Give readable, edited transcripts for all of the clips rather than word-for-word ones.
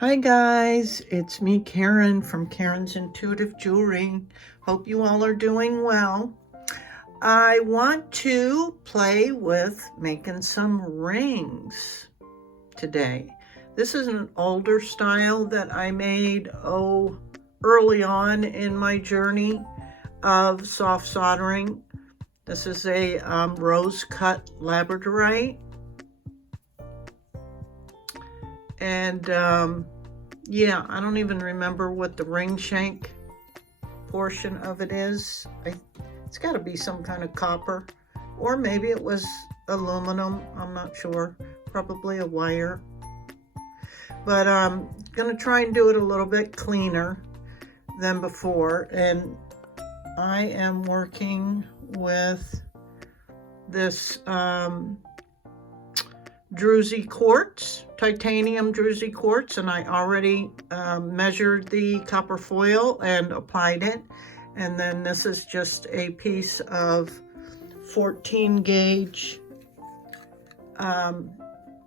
Hi guys, it's me Karen from Karen's Intuitive Jewelry. Hope you all are doing well. I want to play with making some rings today. This is an older style that I made early on in my journey of soft soldering. This is a rose cut labradorite. And yeah, I don't even remember what the ring shank portion of it is. It's got to be some kind of copper, or maybe it was aluminum. I'm not sure. Probably a wire. But I'm going to try and do it a little bit cleaner than before. And I am working with this Druzy Quartz, Titanium Druzy Quartz, and I already measured the copper foil and applied it. And then this is just a piece of 14 gauge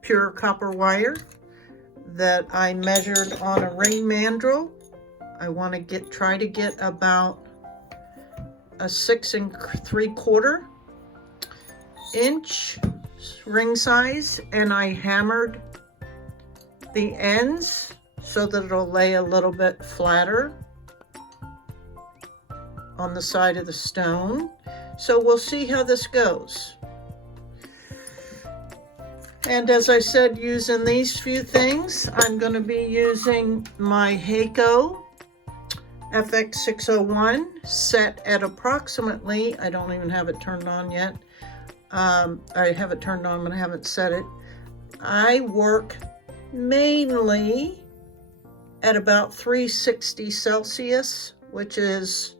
pure copper wire that I measured on a ring mandrel. I want to try to get about a 6 3/4 inch ring size, and I hammered the ends so that it'll lay a little bit flatter on the side of the stone. So we'll see how this goes. And as I said, using these few things, I'm going to be using my Agate FX601 set at approximately, I don't even have it turned on yet. I have it turned on, but I haven't set it. I work mainly at about 360 Celsius, which is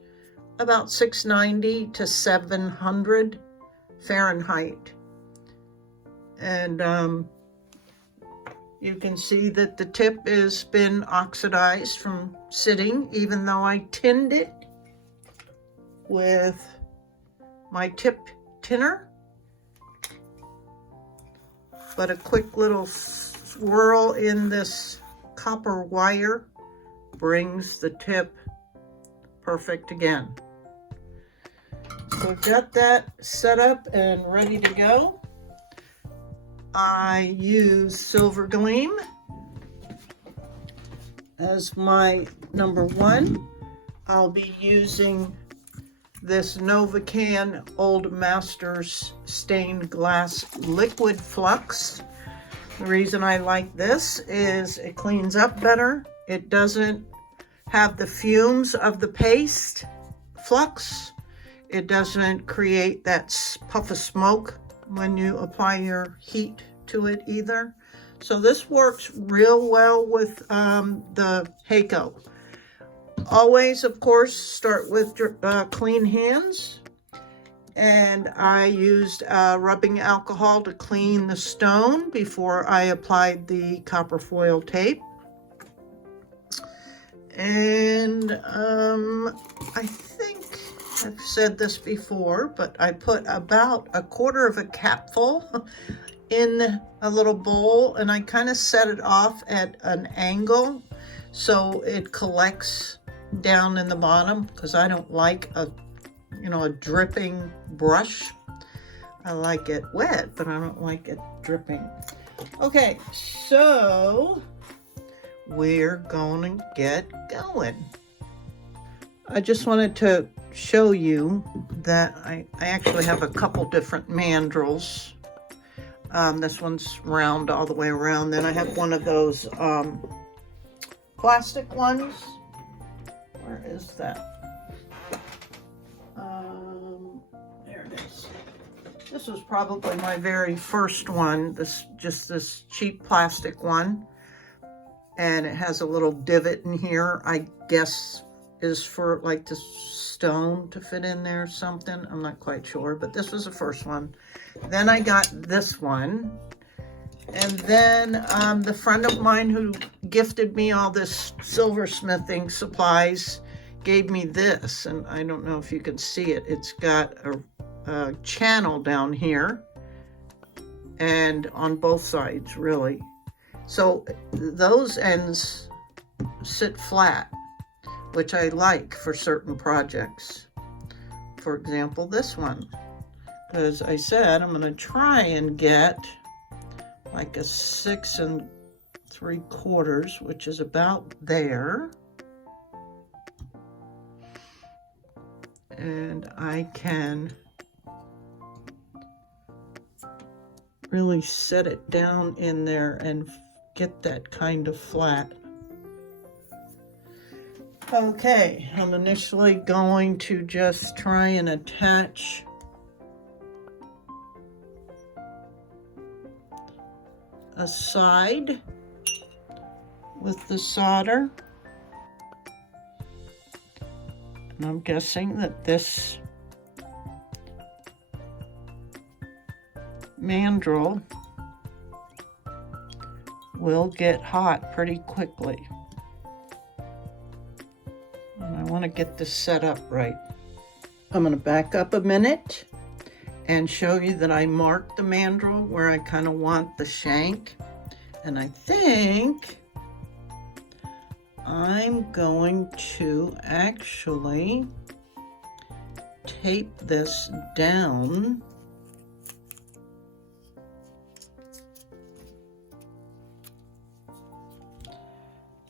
about 690 to 700 Fahrenheit. And you can see that the tip has been oxidized from sitting, even though I tinned it with my tip tinner. But a quick little swirl in this copper wire brings the tip perfect again. So I've got that set up and ready to go. I use Silvergleem as my number one. I'll be using this Novacan Old Masters stained glass liquid flux. The reason I like this is it cleans up better. It doesn't have the fumes of the paste flux. It doesn't create that puff of smoke when you apply your heat to it either. So this works real well with the Agate. Always, of course, start with clean hands. And I used rubbing alcohol to clean the stone before I applied the copper foil tape. And I think I've said this before, but I put about a 1/4 of a capful in a little bowl, and I kind of set it off at an angle so it collects down in the bottom, because I don't like a dripping brush. I like it wet, but I don't like it dripping. Okay, so we're going to get going. I just wanted to show you that I actually have a couple different mandrels. This one's round all the way around. Then I have one of those plastic ones. Where is that? There it is. This was probably my very first one. This cheap plastic one, and it has a little divot in here. I guess is for like the stone to fit in there or something. I'm not quite sure, but this was the first one. Then I got this one. And then the friend of mine who gifted me all this silversmithing supplies gave me this, and I don't know if you can see it. It's got a channel down here and on both sides, really. So those ends sit flat, which I like for certain projects. For example, this one. As I said, I'm going to try and get like a 6 3/4, which is about there. And I can really set it down in there and get that kind of flat. Okay, I'm initially going to just try and attach a side with the solder. And I'm guessing that this mandrel will get hot pretty quickly. And I want to get this set up right. I'm going to back up a minute and show you that I marked the mandrel where I kind of want the shank. And I think I'm going to actually tape this down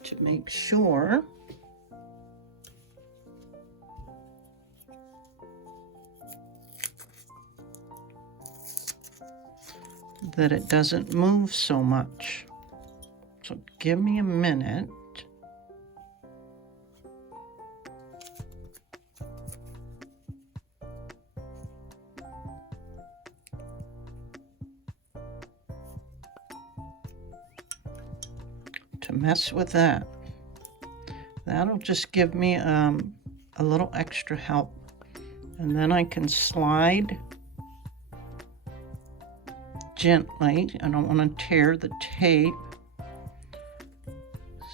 to make sure that it doesn't move so much. So give me a minute. To mess with that. That'll just give me a little extra help. And then I can slide gently. I don't want to tear the tape.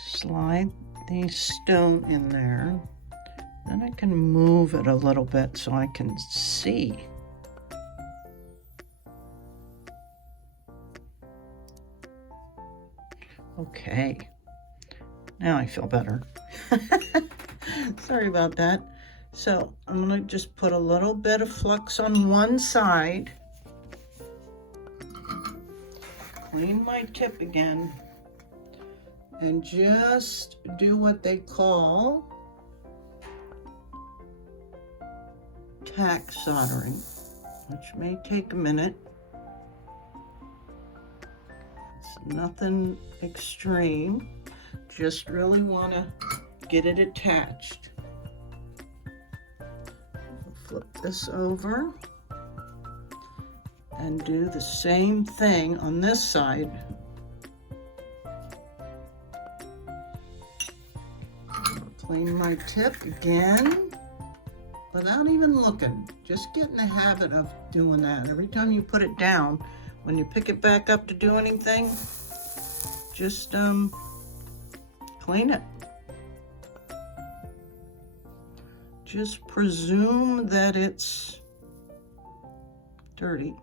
Slide the stone in there. Then I can move it a little bit so I can see. Okay, now I feel better. Sorry about that. So I'm going to just put a little bit of flux on one side. Clean my tip again. And just do what they call tack soldering, which may take a minute. It's nothing extreme. Just really want to get it attached. Flip this over and do the same thing on this side. Clean my tip again without even looking. Just get in the habit of doing that. Every time you put it down, when you pick it back up to do anything, just clean it. Just presume that it's dirty.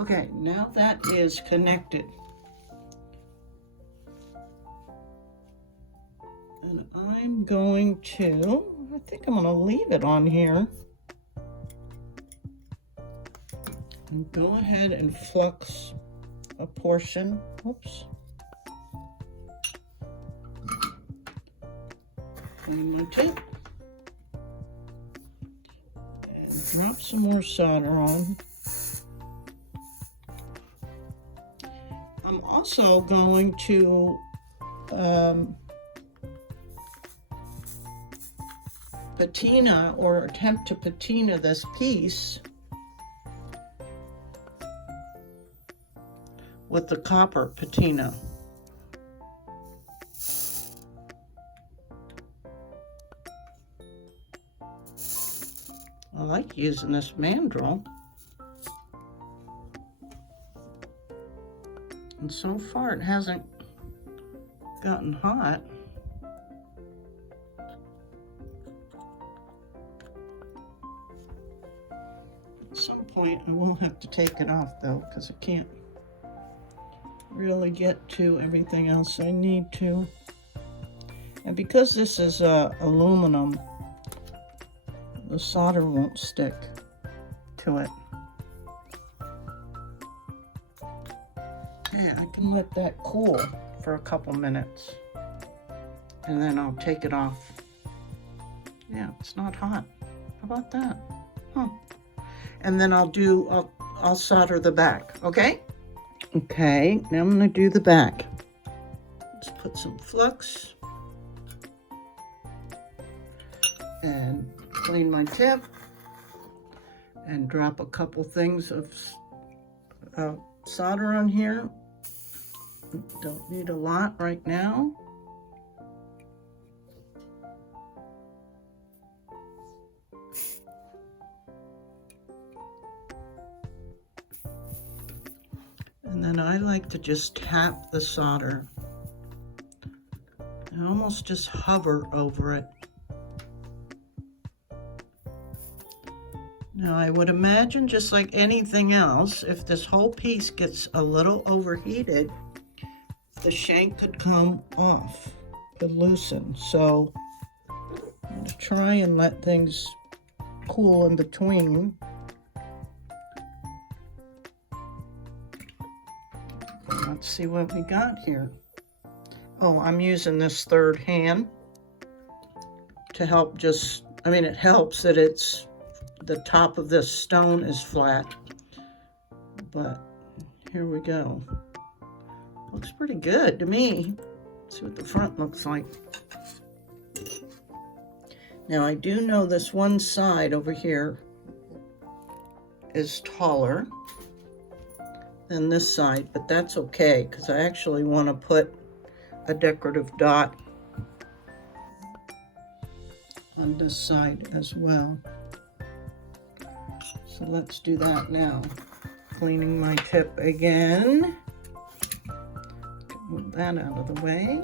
Okay, now that is connected. And I'm going to, I think I'm going to leave it on here. And go ahead and flux a portion. Oops. Clean my tape. And drop some more solder on. I'm also going to patina or attempt to patina this piece with the copper patina. I like using this mandrel. And so far it hasn't gotten hot. At some point I will have to take it off though, because I can't really get to everything else I need to. And because this is aluminum, the solder won't stick to it. Yeah, I can let that cool for a couple minutes and then I'll take it off. Yeah, it's not hot. How about that? Huh. And then I'll solder the back, okay? Okay, now I'm gonna do the back. Let's put some flux and clean my tip and drop a couple things of solder on here. Don't need a lot right now. And then I like to just tap the solder and almost just hover over it. Now I would imagine, just like anything else, if this whole piece gets a little overheated, the shank could come off, could loosen. So I'm gonna try and let things cool in between. Let's see what we got here. Oh, I'm using this third hand to help it helps that the top of this stone is flat. But here we go. Looks pretty good to me. Let's see what the front looks like. Now I do know this one side over here is taller than this side, but that's okay because I actually want to put a decorative dot on this side as well. So let's do that now. Cleaning my tip again. Move that out of the way.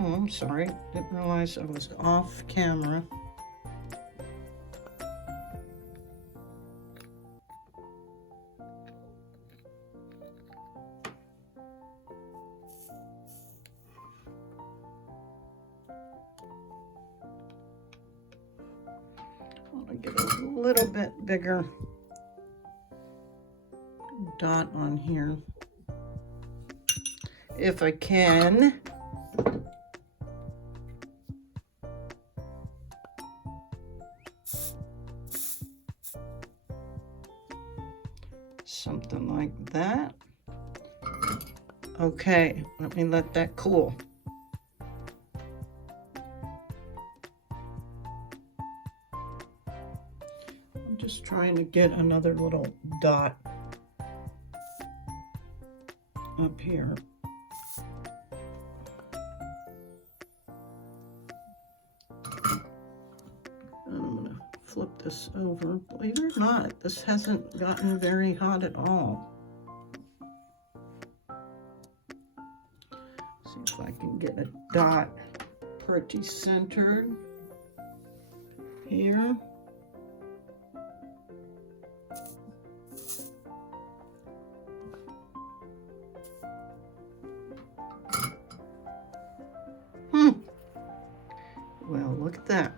Oh, I'm sorry. Didn't realize I was off camera. I want to get a little bit bigger dot on here if I can. Something like that. Okay, let me let that cool. I'm just trying to get another little dot up here. I'm gonna flip this over. Believe it or not, this hasn't gotten very hot at all. See if I can get a dot pretty centered here. Well, look at that.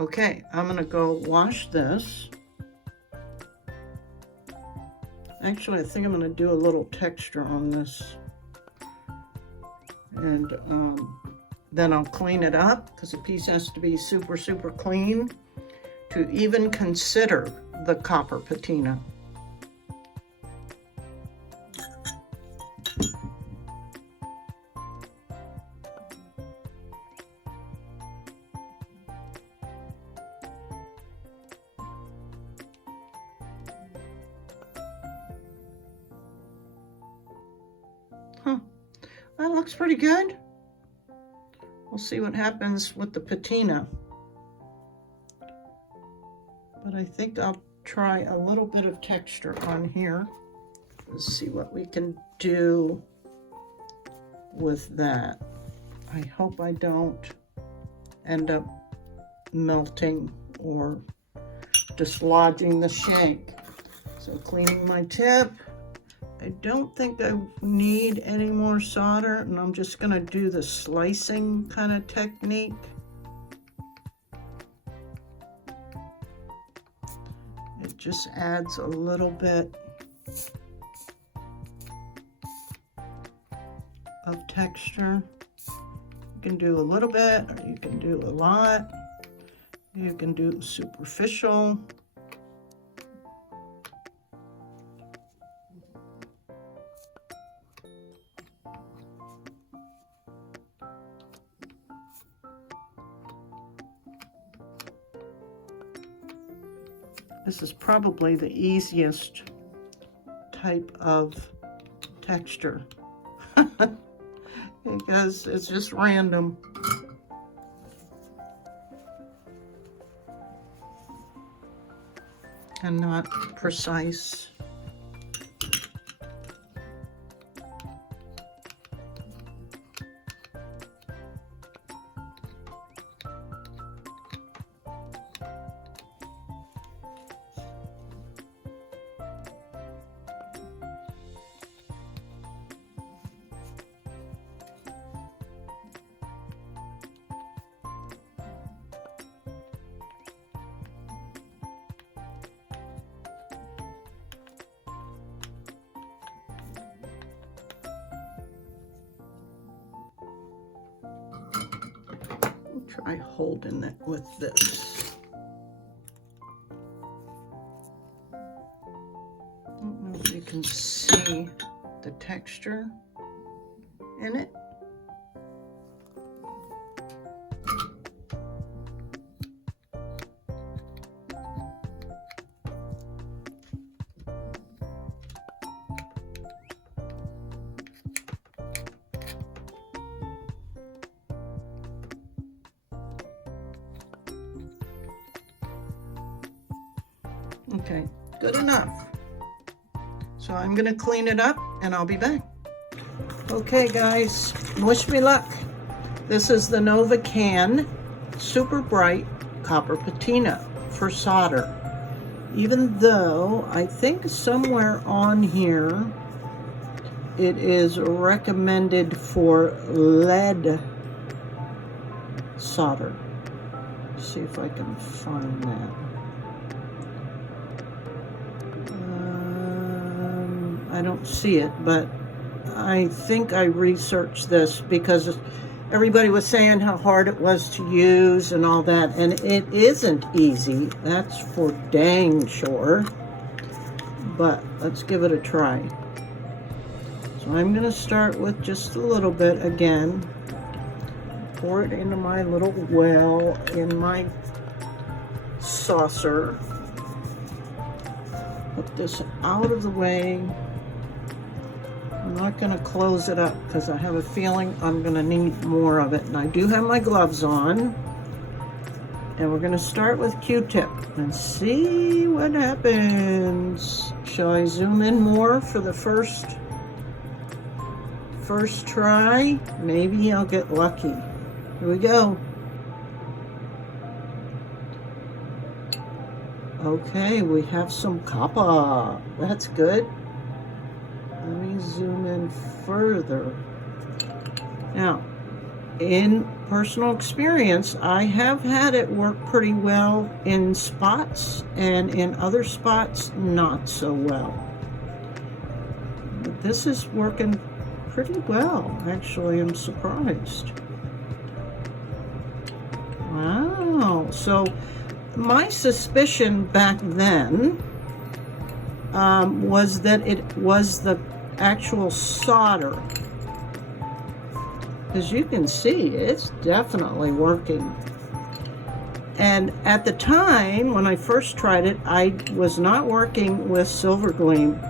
Okay, I'm gonna go wash this. Actually, I think I'm gonna do a little texture on this. And then I'll clean it up because the piece has to be super, super clean to even consider the copper patina. Huh, that looks pretty good. We'll see what happens with the patina. But I think I'll try a little bit of texture on here. Let's see what we can do with that. I hope I don't end up melting or dislodging the shank. So cleaning my tip. I don't think I need any more solder, and I'm just going to do the slicing kind of technique. It just adds a little bit of texture. You can do a little bit, or you can do a lot. You can do superficial. This is probably the easiest type of texture because it's just random. And not precise. Try holding it with this. I don't know if you can see the texture in it. Okay, good enough. So I'm gonna clean it up and I'll be back. Okay guys, wish me luck. This is the Novacan Super Bright Copper Patina for solder. Even though I think somewhere on here it is recommended for lead solder. Let's see if I can find that. I don't see it, but I think I researched this because everybody was saying how hard it was to use and all that, and it isn't easy, that's for dang sure, but let's give it a try. So I'm going to start with just a little bit again, pour it into my little well in my saucer, put this out of the way. I'm not going to close it up because I have a feeling I'm going to need more of it. And I do have my gloves on. And we're going to start with Q-tip and see what happens. Shall I zoom in more for the first try? Maybe I'll get lucky. Here we go. Okay, we have some copper. That's good. Let me zoom in further. Now, in personal experience, I have had it work pretty well in spots, and in other spots, not so well. But this is working pretty well. Actually, I'm surprised. Wow. So, my suspicion back then was that it was the actual solder. As you can see, it's definitely working. And at the time, when I first tried it, I was not working with Silvergleem.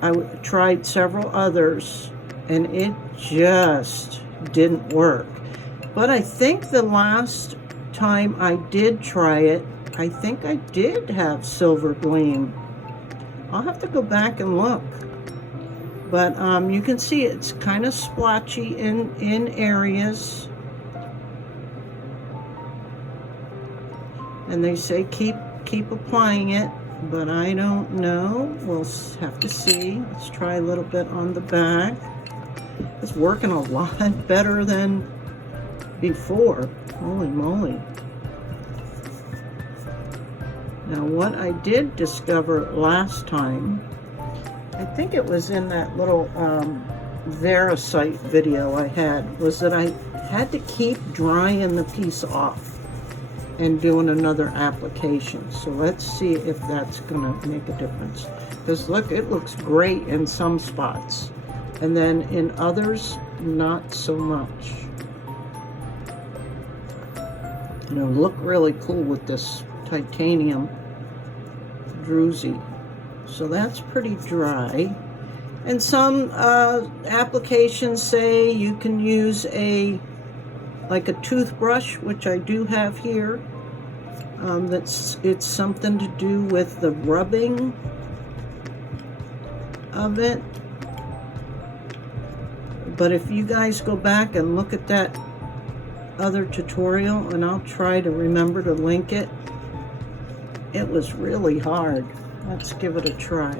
I tried several others, and it just didn't work. But I think the last time I did try it, I think I did have Silvergleem I'll have to go back and look. But you can see it's kind of splotchy in areas. And they say keep applying it, but I don't know. We'll have to see. Let's try a little bit on the back. It's working a lot better than before. Holy moly. Now what I did discover last time, I think it was in that little Verasite video I had, was that I had to keep drying the piece off and doing another application. So let's see if that's gonna make a difference. Because look, it looks great in some spots, and then in others, not so much. You know, look really cool with this Titanium Druzy. So that's pretty dry. And some applications say you can use like a toothbrush, which I do have here. It's something to do with the rubbing of it. But if you guys go back and look at that other tutorial, and I'll try to remember to link it, it was really hard. Let's give it a try.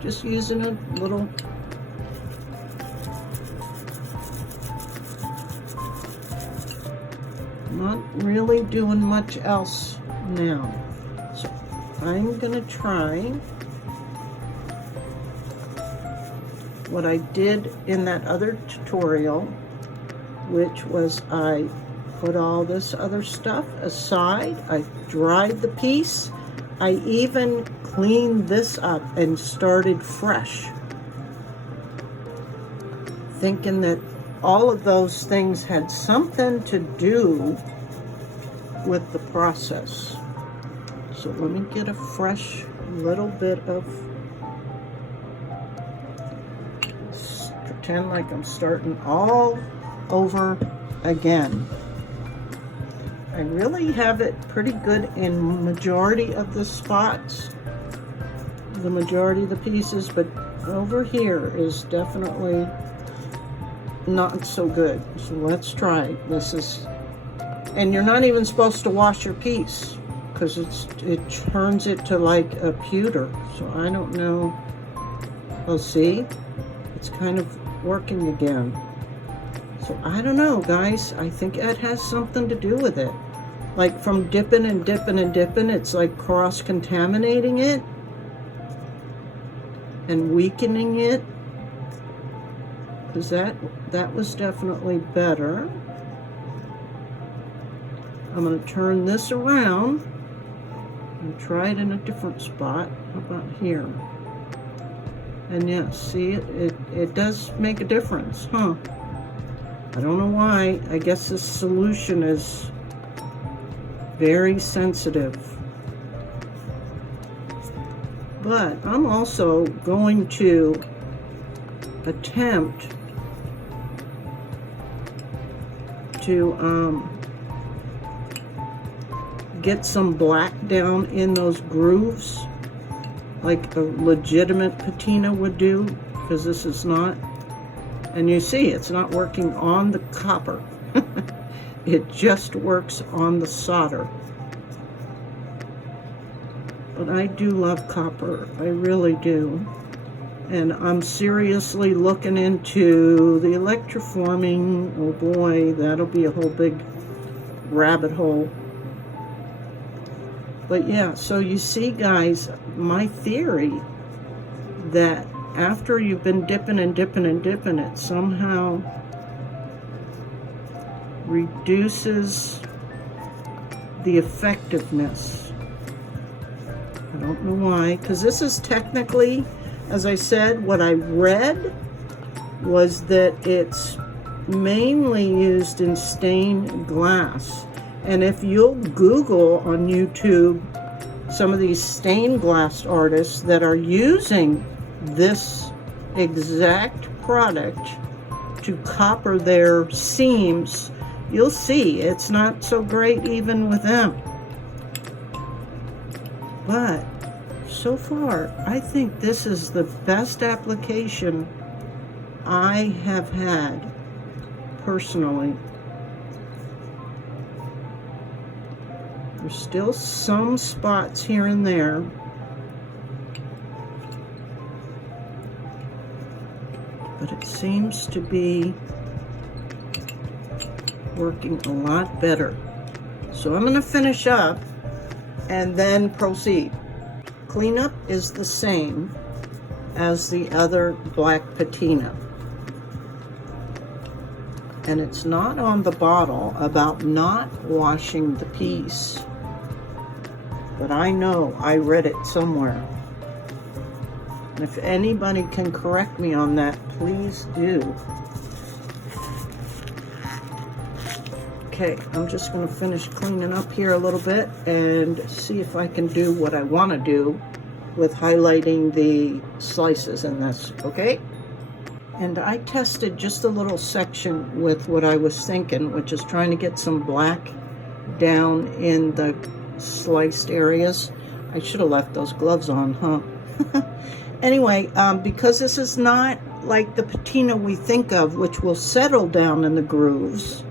Just using a little not really doing much else now. So I'm gonna try what I did in that other tutorial, which was I put all this other stuff aside. I dried the piece. I even cleaned this up and started fresh, thinking that all of those things had something to do with the process. So let me get a fresh little bit of, pretend like I'm starting all over again. I really have it pretty good in majority of the spots, the majority of the pieces, but over here is definitely not so good. So let's try. This is, and you're not even supposed to wash your piece because it turns it to like a pewter. So I don't know. Oh, see, it's kind of working again. So I don't know, guys. I think it has something to do with it. Like from dipping and dipping and dipping, it's like cross-contaminating it and weakening it. Because that was definitely better. I'm going to turn this around and try it in a different spot. How about here? And yeah, see, it does make a difference, huh? I don't know why. I guess this solution is very sensitive. But I'm also going to attempt to get some black down in those grooves like a legitimate patina would do, because this is not. And you see, it's not working on the copper. It just works on the solder. But I do love copper. I really do. And I'm seriously looking into the electroforming. Oh boy, that'll be a whole big rabbit hole. But yeah, so you see, guys, my theory that after you've been dipping and dipping and dipping, it somehow reduces the effectiveness. I don't know why, because this is technically, as I said, what I read was that it's mainly used in stained glass. And if you'll Google on YouTube some of these stained glass artists that are using this exact product to copper their seams, you'll see it's not so great even with them. But so far, I think this is the best application I have had personally. There's still some spots here and there, but it seems to be working a lot better. So I'm going to finish up and then proceed. Cleanup is the same as the other black patina. And it's not on the bottle about not washing the piece. But I know I read it somewhere. And if anybody can correct me on that, please do. Okay, I'm just going to finish cleaning up here a little bit and see if I can do what I want to do with highlighting the slices in this, okay? And I tested just a little section with what I was thinking, which is trying to get some black down in the sliced areas. I should have left those gloves on, huh? Anyway, because this is not like the patina we think of, which will settle down in the grooves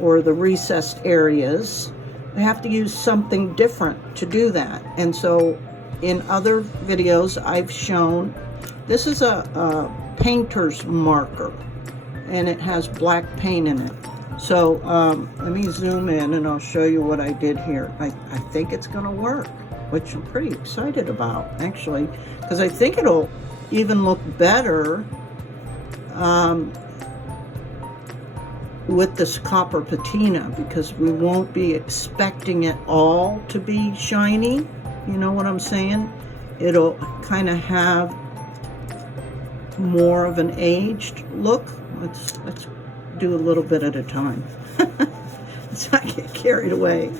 or the recessed areas, I have to use something different to do that. And so in other videos I've shown, this is a painter's marker, and it has black paint in it. So let me zoom in and I'll show you what I did here. I think it's gonna work, which I'm pretty excited about, actually, because I think it'll even look better with this copper patina, because we won't be expecting it all to be shiny. You know what I'm saying? It'll kind of have more of an aged look. Let's do a little bit at a time. Let's not get carried away.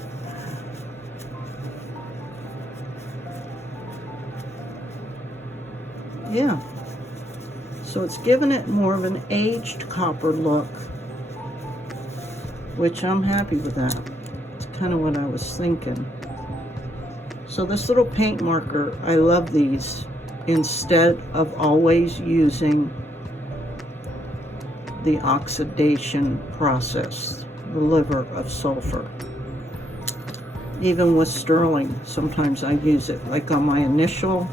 Yeah. So it's giving it more of an aged copper look, which I'm happy with that. It's kind of what I was thinking. So this little paint marker, I love these, instead of always using the oxidation process, the liver of sulfur. Even with sterling, sometimes I use it, like on my initial,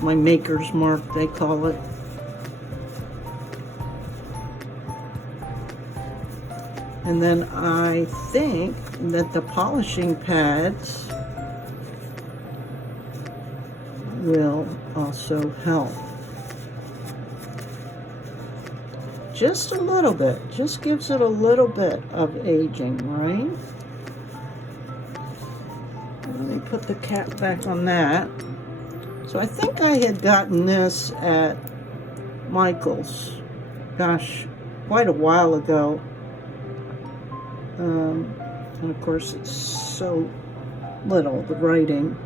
my maker's mark, they call it. And then I think that the polishing pads will also help. Just a little bit, just gives it a little bit of aging, right? Let me put the cap back on that. So I think I had gotten this at Michael's, gosh, quite a while ago. And of course it's so little, the writing,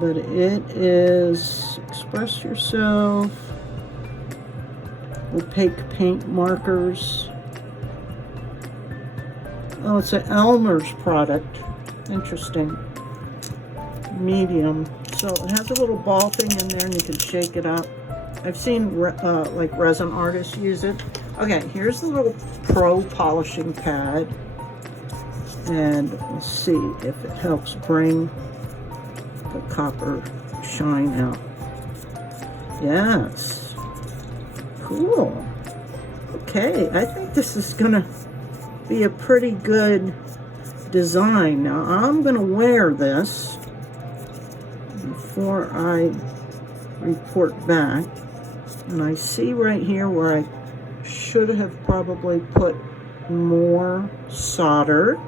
but it is Express Yourself, opaque paint markers. Oh, it's an Elmer's product. Interesting. Medium. So it has a little ball thing in there and you can shake it up. I've seen like resin artists use it. Okay, here's the little pro polishing pad, and we'll see if it helps bring the copper shine out. Yes, cool. Okay, I think this is gonna be a pretty good design. Now I'm gonna wear this before I report back, and I see right here where I should have probably put more solder.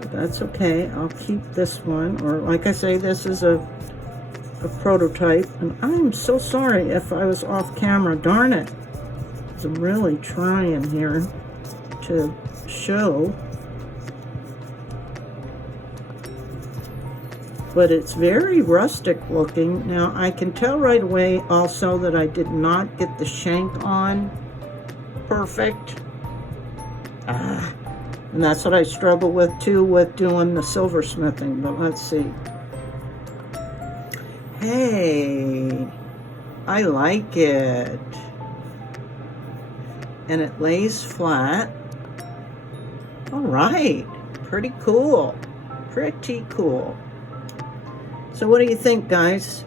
But that's okay. I'll keep this one, or like I say, this is a prototype, and I'm so sorry if I was off camera. Darn it, 'cause I'm really trying here to show. But it's very rustic looking. Now I can tell right away also that I did not get the shank on perfect. And that's what I struggle with too with doing the silversmithing, but let's see. Hey, I like it. And it lays flat. All right, pretty cool. Pretty cool. So what do you think, guys?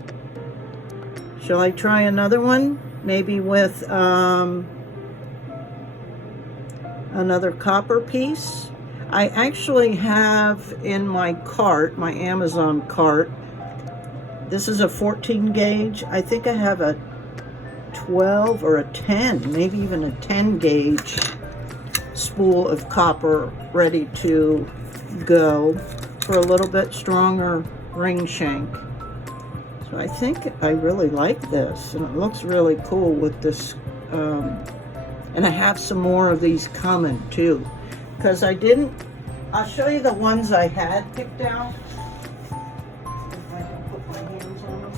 Shall I try another one? Maybe with another copper piece? I actually have in my cart, my Amazon cart, this is a 14 gauge. I think I have a 12 or a 10, maybe even a 10 gauge spool of copper ready to go for a little bit stronger ring shank. So I think I really like this, and it looks really cool with this. And I have some more of these coming too, because I'll show you the ones I had picked out. If I can put my hands on them.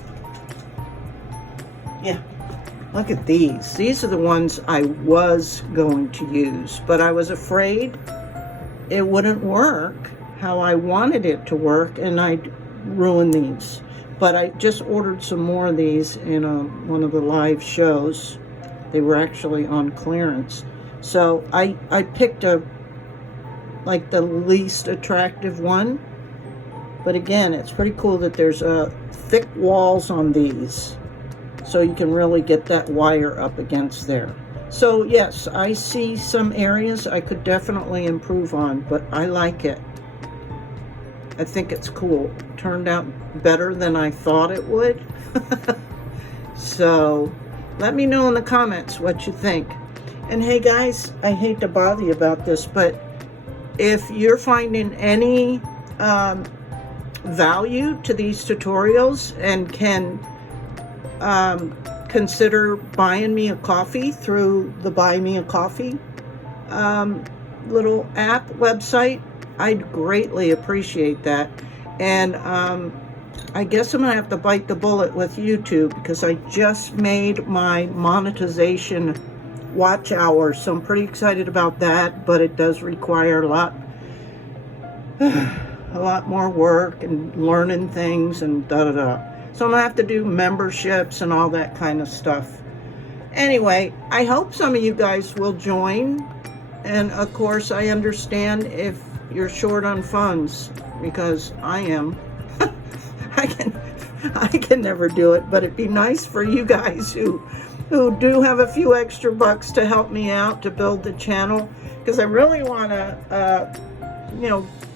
Yeah, look at these. These are the ones I was going to use, but I was afraid it wouldn't work how I wanted it to work, and I'd ruin these. But I just ordered some more of these in one of the live shows. They were actually on clearance. So I picked like the least attractive one. But again, it's pretty cool that there's thick walls on these, so you can really get that wire up against there. So yes, I see some areas I could definitely improve on, but I like it. I think it's cool. Turned out better than I thought it would. So let me know in the comments what you think. And hey guys, I hate to bother you about this, but if you're finding any value to these tutorials and can consider buying me a coffee through the Buy Me a Coffee little app website, I'd greatly appreciate that. And I guess I'm gonna have to bite the bullet with YouTube, because I just made my monetization watch hour, so I'm pretty excited about that, but it does require a lot more work and learning things and da-da-da. So I'm gonna have to do memberships and all that kind of stuff. Anyway, I hope some of you guys will join. And of course, I understand if you're short on funds, because I am. I can never do it, but it'd be nice for you guys who do have a few extra bucks to help me out to build the channel, because I really want to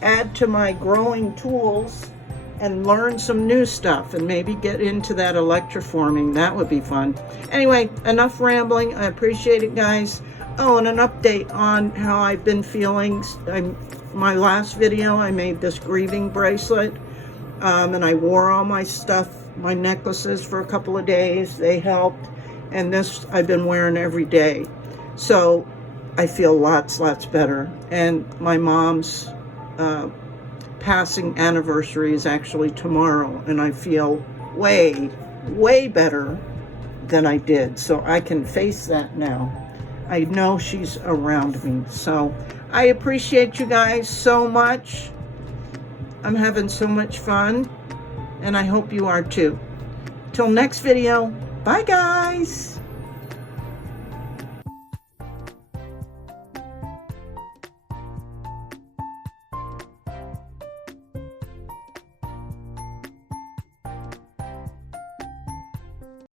add to my growing tools and learn some new stuff, and maybe get into that electroforming. That would be fun. Anyway, enough rambling. I appreciate it, guys. Oh, and an update on how I've been feeling. My last video, I made this grieving bracelet, and I wore all my stuff, my necklaces, for a couple of days. They helped, and this I've been wearing every day. So I feel lots better. And my mom's passing anniversary is actually tomorrow, and I feel way better than I did. So I can face that now. I know she's around me. So I appreciate you guys so much. I'm having so much fun, and I hope you are too. Till next video, bye guys.